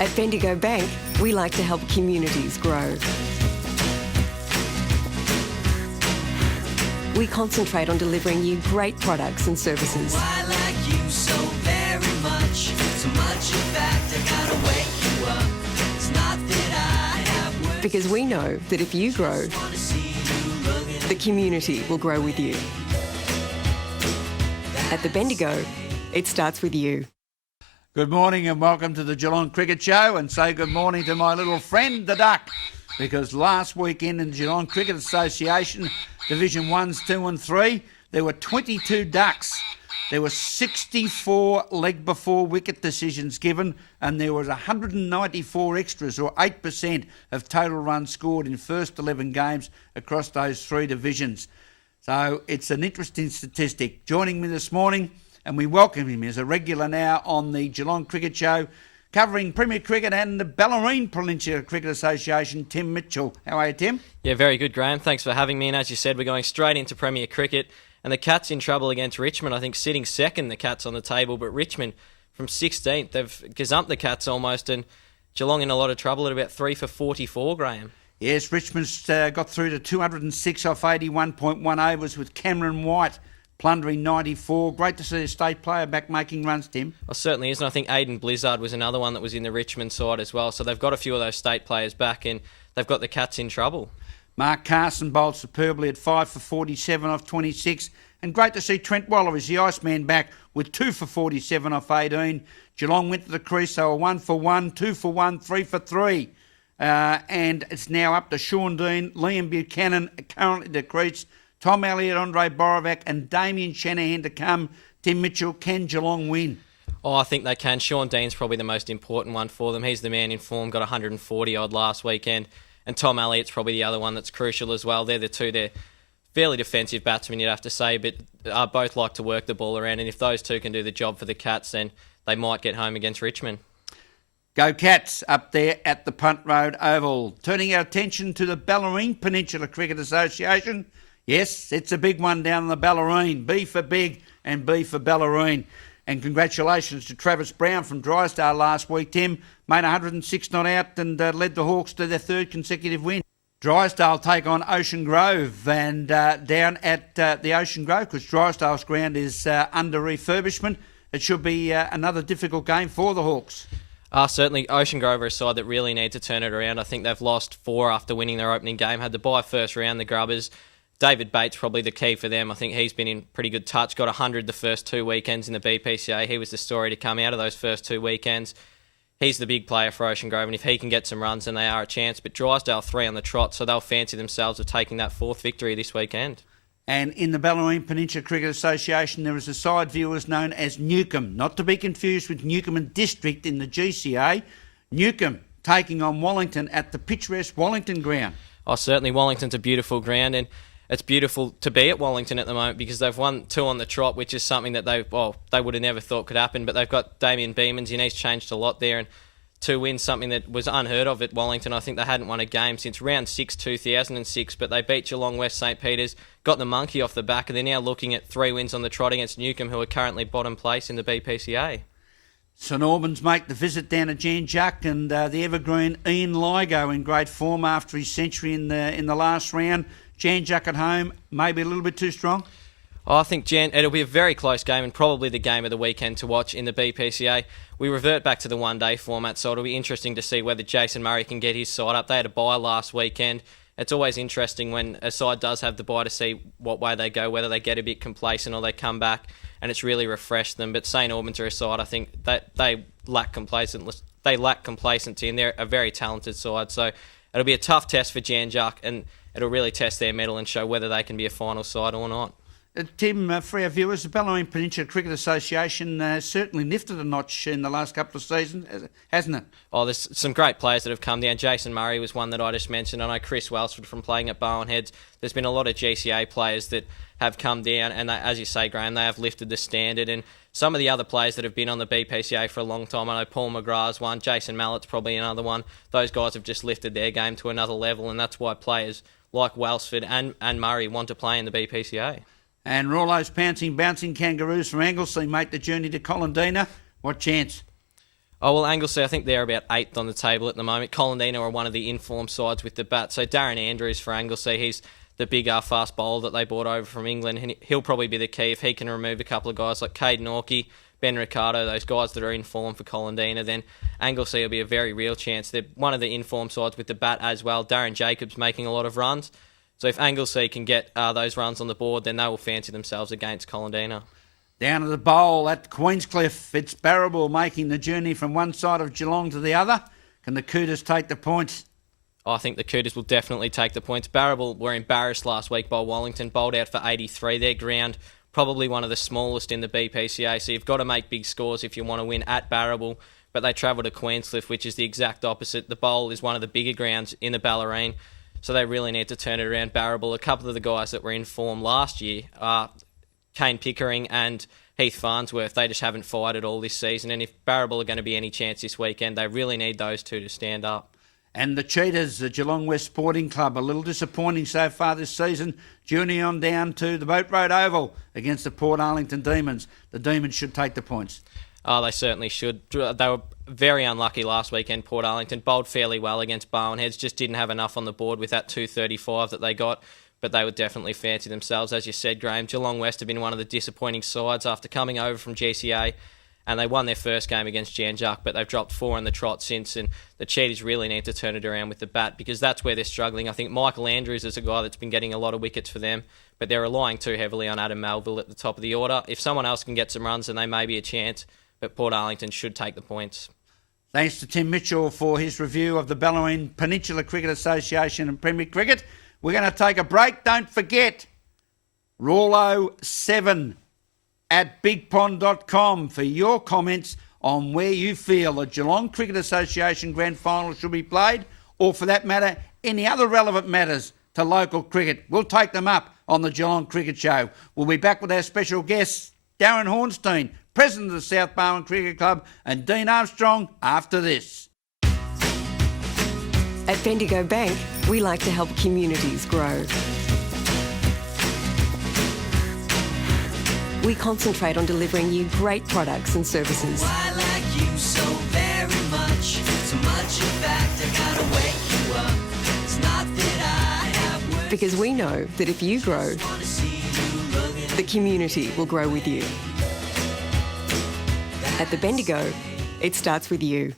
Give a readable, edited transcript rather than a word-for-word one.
At Bendigo Bank, we like to help communities grow. We concentrate on delivering you great products and services. I like you so very much. So much, in fact, I gotta wake you up. It's not that I have words. Because we know that if you grow, Wanna see you looking the community will grow with you. At the Bendigo, it starts with you. Good morning and welcome to the Geelong Cricket Show, and say good morning to my little friend, the Duck, because last weekend in the Geelong Cricket Association, Division 1s, 2 and 3, there were 22 ducks. There were 64 leg before wicket decisions given, and there was 194 extras, or 8% of total runs scored in first 11 games across those three divisions. So it's an interesting statistic. Joining me this morning, and we welcome him as a regular now on the Geelong Cricket Show, covering Premier Cricket and the Bellarine Peninsula Cricket Association, Tim Mitchell. How are you, Tim? Yeah, very good, Graham. Thanks for having me. And as you said, we're going straight into Premier Cricket. And the Cats in trouble against Richmond. I think sitting second, the Cats on the table, but Richmond from 16th. They've gazumped the Cats almost, and Geelong in a lot of trouble at about 3 for 44, Graham. Yes, Richmond's got through to 206 off 81.1 overs with Cameron White plundering 94. Great to see a state player back making runs, Tim. Well, certainly is, and I think Aidan Blizzard was another one that was in the Richmond side as well. So they've got a few of those state players back, and they've got the Cats in trouble. Mark Carson bowled superbly at 5 for 47 off 26. And great to see Trent Waller as the Iceman back with 2 for 47 off 18. Geelong went to the crease. They were 1 for 1, 2 for 1, 3 for 3. And it's now up to Sean Dean, Liam Buchanan currently at the crease, Tom Elliott, Andre Borovac and Damien Shanahan to come. Tim Mitchell, can Geelong win? Oh, I think they can. Sean Dean's probably the most important one for them. He's the man in form, got 140 odd last weekend. And Tom Elliott's probably the other one that's crucial as well. They're the two. They're fairly defensive batsmen, you'd have to say, but both like to work the ball around. And if those two can do the job for the Cats, then they might get home against Richmond. Go Cats up there at the Punt Road Oval. Turning our attention to the Bellarine Peninsula Cricket Association. Yes, it's a big one down in the Bellarine. B for big and B for Bellarine. And congratulations to Travis Brown from Drysdale last week, Tim. Made 106 not out and led the Hawks to their third consecutive win. Drysdale take on Ocean Grove, and down at the Ocean Grove, because Drysdale's ground is under refurbishment. It should be another difficult game for the Hawks. Certainly, Ocean Grove are a side that really need to turn it around. I think they've lost 4 after winning their opening game. Had to bye first round, the Grubbers. David Bates probably the key for them. I think he's been in pretty good touch. Got 100 the first 2 weekends in the BPCA. He was the story to come out of those first 2 weekends. He's the big player for Ocean Grove, and if he can get some runs, then they are a chance. But Drysdale 3 on the trot, so they'll fancy themselves of taking that 4th victory this weekend. And in the Bellarine Peninsula Cricket Association, there is a side viewers known as Newcombe, not to be confused with Newcombe and District in the GCA. Newcombe taking on Wellington at the picturesque Wellington ground. Oh, certainly, Wellington's a beautiful ground, and it's beautiful to be at Wellington at the moment because they've won 2 on the trot, which is something that they would have never thought could happen. But they've got Damien Beamans, and he's changed a lot there. And 2 wins, something that was unheard of at Wellington. I think they hadn't won a game since round 6, 2006. But they beat Geelong West St Peters, got the monkey off the back, and they're now looking at 3 wins on the trot against Newcombe, who are currently bottom place in the BPCA. St Albans make the visit down to Jan Juck, and the evergreen Ian Ligo in great form after his century in the last round. Jan Juck at home, maybe a little bit too strong? I think it'll be a very close game and probably the game of the weekend to watch in the BPCA. We revert back to the one-day format, so it'll be interesting to see whether Jason Murray can get his side up. They had a bye last weekend. It's always interesting when a side does have the bye to see what way they go, whether they get a bit complacent or they come back, and it's really refreshed them. But St Albans are a side, I think, that they lack complacency, and they're a very talented side. So it'll be a tough test for Jan Juck, and it'll really test their mettle and show whether they can be a final side or not. Tim, for our viewers, the Bellarine Peninsula Cricket Association has certainly lifted a notch in the last couple of seasons, hasn't it? Oh, there's some great players that have come down. Jason Murray was one that I just mentioned. I know Chris Welsford from playing at Bowen Heads. There's been a lot of GCA players that have come down, and they, as you say, Graham, they have lifted the standard. And some of the other players that have been on the BPCA for a long time, I know Paul McGrath's one, Jason Mallett's probably another one. Those guys have just lifted their game to another level, and that's why players like Welsford and Murray want to play in the BPCA. And Rollo's bouncing Kangaroos from Anglesey make the journey to Colindina. What chance? Oh, well, Anglesey, I think they're about 8th on the table at the moment. Colindina are one of the informed sides with the bat. So Darren Andrews for Anglesey, he's the big fast bowler that they brought over from England. And he'll probably be the key if he can remove a couple of guys like Caden Orkey, Ben Ricardo, those guys that are in form for Colindina, then Anglesey will be a very real chance. They're one of the informed sides with the bat as well. Darren Jacobs making a lot of runs. So if Anglesey can get those runs on the board, then they will fancy themselves against Colindina. Down to the bowl at Queenscliff, it's Barrable making the journey from one side of Geelong to the other. Can the Cooters take the points? I think the Cooters will definitely take the points. Barrable were embarrassed last week by Wellington, bowled out for 83. Their ground, probably one of the smallest in the BPCA, so you've got to make big scores if you want to win at Barrable. But they travel to Queenscliff, which is the exact opposite. The bowl is one of the bigger grounds in the Ballerine, so they really need to turn it around. Barrable, a couple of the guys that were in form last year, Kane Pickering and Heath Farnsworth, they just haven't fired at all this season. And if Barrable are going to be any chance this weekend, they really need those two to stand up. And the Cheetahs, the Geelong West Sporting Club, a little disappointing so far this season. Journey on down to the Boat Road Oval against the Port Arlington Demons. The Demons should take the points. Oh, they certainly should. They were very unlucky last weekend, Port Arlington. Bowled fairly well against Bowenheads, just didn't have enough on the board with that 235 that they got. But they would definitely fancy themselves. As you said, Graham, Geelong West have been one of the disappointing sides after coming over from GCA, and they won their first game against Jan Juck, but they've dropped 4 in the trot since, and the Cheetahs really need to turn it around with the bat because that's where they're struggling. I think Michael Andrews is a guy that's been getting a lot of wickets for them, but they're relying too heavily on Adam Melville at the top of the order. If someone else can get some runs, then they may be a chance, but Port Arlington should take the points. Thanks to Tim Mitchell for his review of the Ballerine Peninsula Cricket Association and Premier Cricket. We're going to take a break. Don't forget, Rawlo7 at bigpond.com for your comments on where you feel the Geelong Cricket Association Grand Final should be played, or for that matter, any other relevant matters to local cricket. We'll take them up on the Geelong Cricket Show. We'll be back with our special guests, Darren Hornstein, President of the South Barwon Cricket Club, and Dean Armstrong after this. At Bendigo Bank, we like to help communities grow. We concentrate on delivering you great products and services. I like you so very much. So much, in fact, I gotta wake you up. It's not that I have words. Because we know that if you grow, Wanna see you looking the community will grow with you. At the Bendigo, it starts with you.